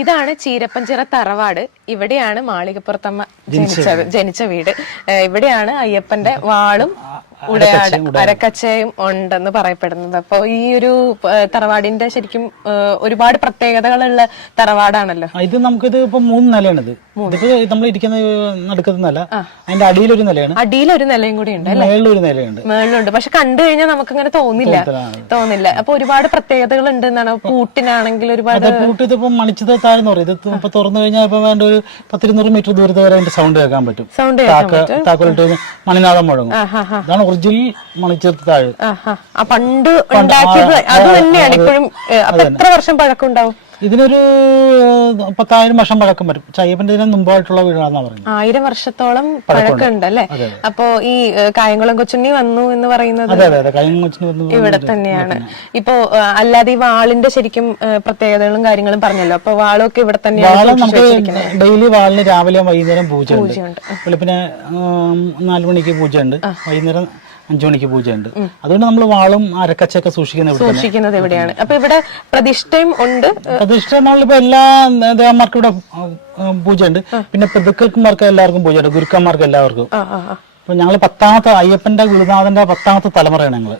ഇതാണ് ചീരപ്പഞ്ചിറ തറവാട്. ഇവിടെയാണ് മാളികപ്പുറത്തമ്മ ജനിച്ച വീട്. ഇവിടെയാണ് അയ്യപ്പന്റെ വാളും ഉടയാട് അരക്കച്ചയും ഉണ്ടെന്ന് പറയപ്പെടുന്നത്. അപ്പൊ ഈ ഒരു തറവാടിന്റെ ശരിക്കും ഒരുപാട് പ്രത്യേകതകളുള്ള തറവാടാണല്ലോ. ഇത് നമുക്കിത് ഇപ്പൊ 3 നിലയാണിത്. ഇതിപ്പോ നമ്മൾ ഇരിക്കുന്ന നടുക്കത്തെ നില, അതിന്റെ അടിയിലൊരു നിലയാണ്, അടിയിലൊരു നിലയും കൂടി ഉണ്ട്, മേളിലൊരു നിലയുണ്ട്. മേളിലുണ്ട്. പക്ഷെ കണ്ടു കഴിഞ്ഞാൽ നമുക്കിങ്ങനെ തോന്നില്ല. അപ്പൊ ഒരുപാട് പ്രത്യേകതകൾ ഉണ്ട് എന്നാണ്. പൂട്ടിനാണെങ്കിൽ ഒരുപാട് പൂട്ട് ഇതിപ്പോ മണിച്ചത് താഴ്ന്ന് പറയും. ഇത് ഇപ്പൊ തുറന്നു കഴിഞ്ഞാൽ ഇപ്പൊ വേണ്ട ഒരു 10-200 മീറ്റർ ദൂരത്ത് വരെ അതിന്റെ സൗണ്ട് കേൾക്കാൻ പറ്റും. താക്കോലിട്ട് മണിനാഥം മുഴങ്ങും. ഇതാണ് ഒറിജിനൽ മണിച്ചത് താഴ്. പണ്ട് ഉണ്ടാക്കിയത് അത് തന്നെയാണ് ഇപ്പോഴും. അപ്പൊ എത്ര വർഷം പഴക്കം ഉണ്ടാവും? ഇതിനൊരു 10,000 വർഷം പഴക്കം വരും. അയ്യപ്പന്റെ ഇതിന് മുമ്പായിട്ടുള്ള വീടാണെന്നാ പറയുന്നത്. 1000 വർഷത്തോളം പഴക്കമുണ്ട് അല്ലെ? അപ്പൊ ഈ കായംകുളം കൊച്ചുണ്ണി വന്നു എന്ന് പറയുന്നത് ഇവിടെ തന്നെയാണ്. ഇപ്പൊ അല്ലാതെ ഈ വാളിന്റെ ശരിക്കും പ്രത്യേകതകളും കാര്യങ്ങളും പറഞ്ഞല്ലോ. അപ്പൊ വാളൊക്കെ ഇവിടെ തന്നെയാണ്. നമുക്ക് ഡെയിലി വാളിന് രാവിലെ വൈകുന്നേരം പൂജയുണ്ട്. പിന്നെ 4 മണിക്ക് പൂജയുണ്ട്, വൈകുന്നേരം 5 മണിക്ക് പൂജയുണ്ട്. അതുകൊണ്ട് നമ്മൾ വാളും അരക്കച്ചയൊക്കെ സൂക്ഷിക്കുന്നത് എവിടെയാണ്? അപ്പൊ ഇവിടെ പ്രതിഷ്ഠയും ഉണ്ട്. പ്രതിഷ്ഠ നമ്മളിപ്പോ എല്ലാ ദേവന്മാർക്കും ഇവിടെ പൂജയുണ്ട്. പിന്നെ പിതൃക്കന്മാർക്ക് എല്ലാവർക്കും പൂജയുണ്ട്, ഗുരുക്കന്മാർക്ക് എല്ലാവർക്കും. അപ്പൊ ഞങ്ങള് 10ാമത്തെ അയ്യപ്പന്റെ ഗുരുനാഥന്റെ 10ാമത്തെ തലമുറയാണ് ഞങ്ങള്.